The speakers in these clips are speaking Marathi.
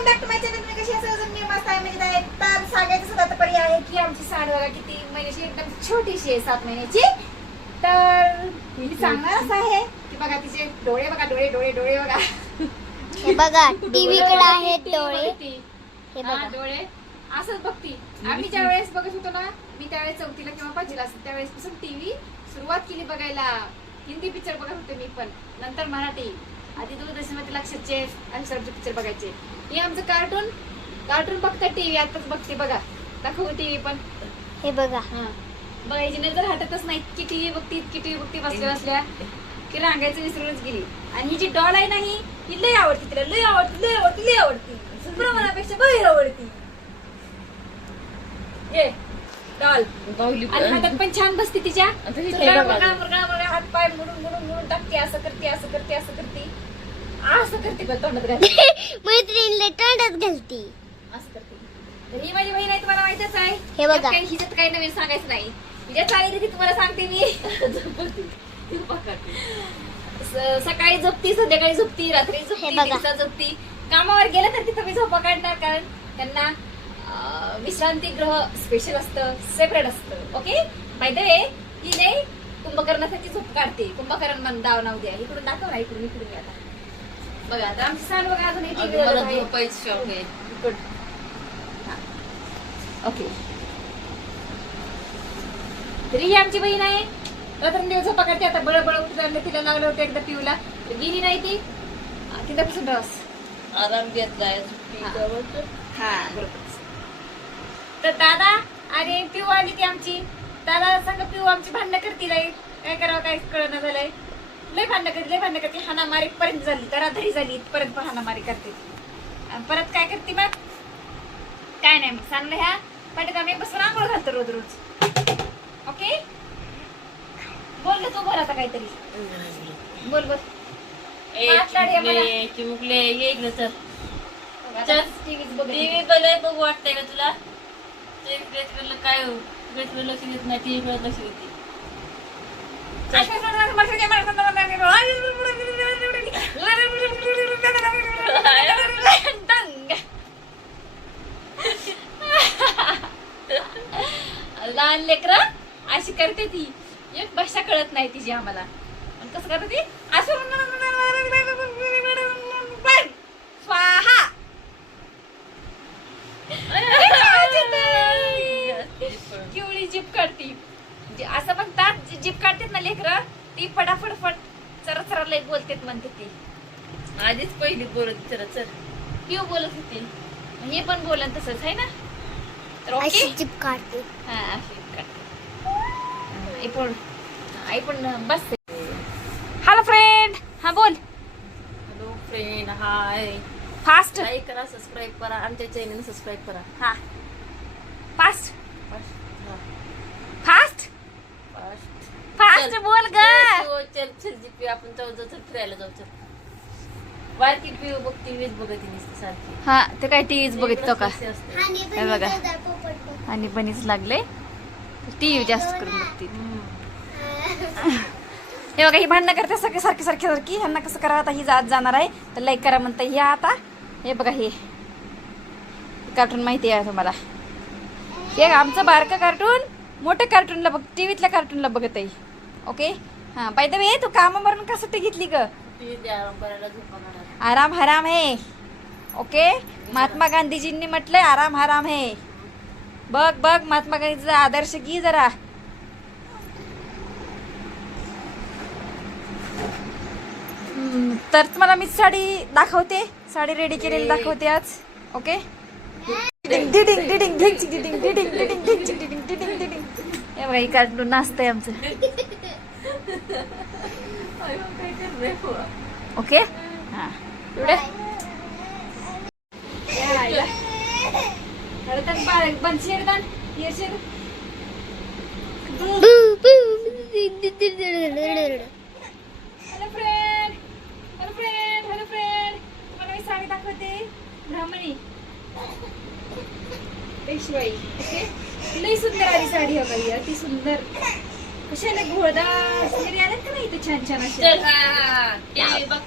Welcome back to my channel. मी कशी असेल मी मस्त आहे म्हणजे आहे. तर सांगायचं सुद्धा तात्पर्य आहे की आमची साड बघा किती महिन्याची एकदम छोटीशी आहे 7 महिन्याची. तर मी सांगणार असं आहे की बघा तिचे डोळे बघा डोळे डोळे डोळे बघा. हे बघा टीव्ही कडे आहेत डोळे. हे हा बघा डोळे असंच बघती. आम्ही ज्या वेळेस बघत होतो ना मी त्यावेळेस 4थीला किंवा 5वीला असते त्यावेळेस पासून टीव्ही सुरुवात केली बघायला. हिंदी पिक्चर बघत होते मी पण नंतर मराठी. आधी दूरदर्शनमध्ये लक्षाचे अक्षरचे पिक्चर बघायचे. हे आमचं कार्टून बघता टीव्ही आताच बघते बघा. दाखवू टीव्ही पण हे बघा हा बघायची नजर हटतच नाही. इतकी टीव्ही बघती बसल्या बसल्या की रांगायचं विसरूनच गेली. आणि ही जी डॉल आहे ना ही लय आवडती तिला लय आवडती सुब्रमण्यापेक्षा बाहेर आवडती. ये डॉल आणि हातात पण छान बसते तिच्या. हात पाय मुडून टाकते. असं करते पण तोंडात घालते. मैत्रिणीला तोंडात घालती. असं करते. तर ही माझी बहीण आहे तुम्हाला माहितच आहे. हे बघा. हिच्यात काही नवीन सांगायचं नाही. हिच्या चाळी रीती तुम्हाला सांगते मी. सकाळी झोपती संध्याकाळी झोपती रात्री झोपती दिवसा झोपती. कामावर गेलं तर तिथं मी झोपा काढणार कारण त्यांना विश्रांती गृह स्पेशल असतं सेपरेट असतं. ओके बाय द वे ही नाही कुंभकर्णासाठी झोप काढते. कुंभकर्ण नाव द्या. इकडून दाखव ना इकडून आता बघा. आता आमची सांड बघा अजून ओके. तरी ही आमची बहीण आहे. रात्रंदिवस झोपा काढते. आता बळबळ उठलं तिला लागलं होतं एकदा पिऊला गेली नाही ती तिथपासून रस आराम घेतलाय. हा बरोबर. तर दादा आणि पिऊ आली ती आमची. दादा सांग पिऊ आमची भांडणं करती नाही काय करावं काय कळणं झालंय. लय भांडणं करते. हाणामारी पर्यंत झाली दराधरी झाली इथपर्यंत हाणामारी करते. परत काय करते मग काय नाही मग सांगलं ह्या पाठीत आम्ही बसून आंघोळ घालतो रोज ओके. बोल तू बोल आता काहीतरी बोल चिमुकले ये इकडे चल. टीव्ही बघू वाटतंय का तुला? काय लक्ष देत नाही टीव्ही लक्ष देते. लहान लेकर अशी करते ती. एक भाषा कळत नाही तिची आम्हाला. कसं करते ती स्वाहा किवळी जीप काढती. म्हणजे असं म्हणतात जीप काढतात ना लेकरं ती फटाफट चरा लय बोलतेत म्हणते ती. आधीच पहिली बोलत चल पिऊ बोलत होती हे पण बोलन तसंच आहे ना. तर अशी ओके चिप काढते. हा अशी काढते. आई पण बस. हॅलो फ्रेंड हा बोल. हॅलो फ्रेंड हाय. फास्ट लाईक करा सबस्क्राईब करा आमच्या चॅनल सबस्क्राईब करा. हा फास्ट बोल ग. चल जीपी आपण चल फिरायला जाऊ. चल बारकी पिऊ बघती वीज बघती नुसती सारखी. हा ते काय टीव्हीच बघतो का आणि हे बघा. पोपट आणि बनीच लागले टीव्ही जास्त करून बघते. हे बघा ही भांडणं करते सारखी ह्यांना कसं करा. आता ही जात जाणार आहे तर लाईक करा म्हणता. ही आता हे बघा हे कार्टून माहिती आहे तुम्हाला. हे आमचं बारकं कार्टून मोठ्या कार्टूनला बघ टीव्हीतल्या कार्टूनला बघत आहे. ओके हा बाय द वे तू कामावरून का सुट्टी घेतली ग? आराम करायला झोपा काढायला. आराम हराम है. ओके महात्मा गांधीजींनी म्हटलंय आराम हराम है. बघ महात्मा गांधीचा आदर्श घे जरा. तर तुम्हाला मी साडी दाखवते. साडी रेडी केलेली दाखवते आज. ओके हे बघा ही कार्टून नाचतंय आमचं. ओके हा एवढे हॅलो फ्रेंड तुम्हाला मी साडी दाखवते. ब्राह्मणी पेशवाई. ओके लई सुंदर आली साडी. हो बाई अति सुंदर. कशाला घोडा वगैरे आल्यात का नाही इथे छान अशी. चल हा टीव्ही बघ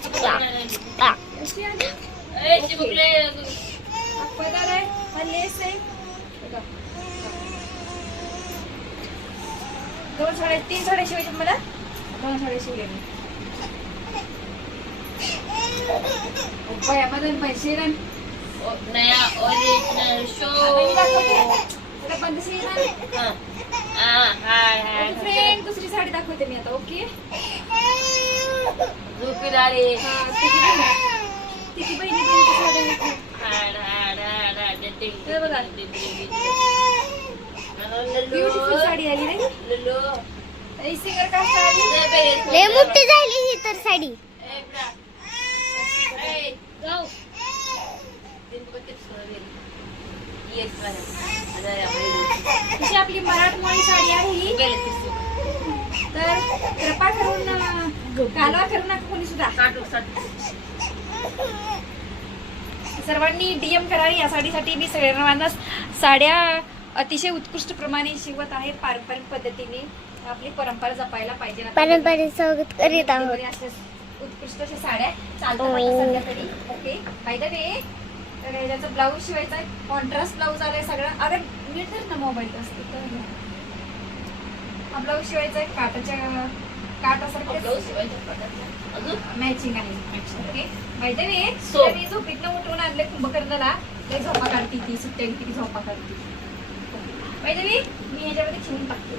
अशी आली. चिमुकले पदर आहे, हा लेस आहे. बघा. 2 साड्या 3 साड्या शिवायच्या मला. 2 साड्या शिवल्या मी. मदन पैसे ना नया ओरिजिनल शो. तुला बंदशी ना. हाय फ्रेंड दुसरी साडी दाखवते मी आता. ओके. झोपी आले. तिची बहिणी साड्या. हे बघा. ब्युटिफुल साडी आली नाही. सिंगर कास्ट आली. लय मोठी झाली ही तर साडी. जाऊ. तशी आपली मराठमोळी साडी आहे ही. तर कृपा करून कालवा करू नका कोणी सुद्धा. सर्वांनी डीएम करा. या साडीसाठी मी सगळ्यांना साड्या अतिशय उत्कृष्ट प्रमाणे शिवत आहे. पारंपरिक पद्धतीने आपली परंपरा जपायला पाहिजे. पारंपरिक स्वागत करीत आहोत. अशा उत्कृष्ट अशा साड्या चालतात आता सध्या तरी. ओके. फायदा नाही. तर ह्याच्याचं ब्लाऊज शिवायचा आहे. कॉन्ट्रास्ट ब्लाऊज आलाय सगळं. अगर नीट धर ना मोबाईल असतं तर. हा ब्लाऊज शिवायचा आहे. काटासारखं मॅचिंग आहे. ओके. माहिती नाही मी झोपीतनं उठवून आणले कुंभकर्णाला. लय झोपा काढती ती. सुट्ट्या घेते की झोपा काढती. माहिती मी ह्याच्यामध्ये शिवून टाकते.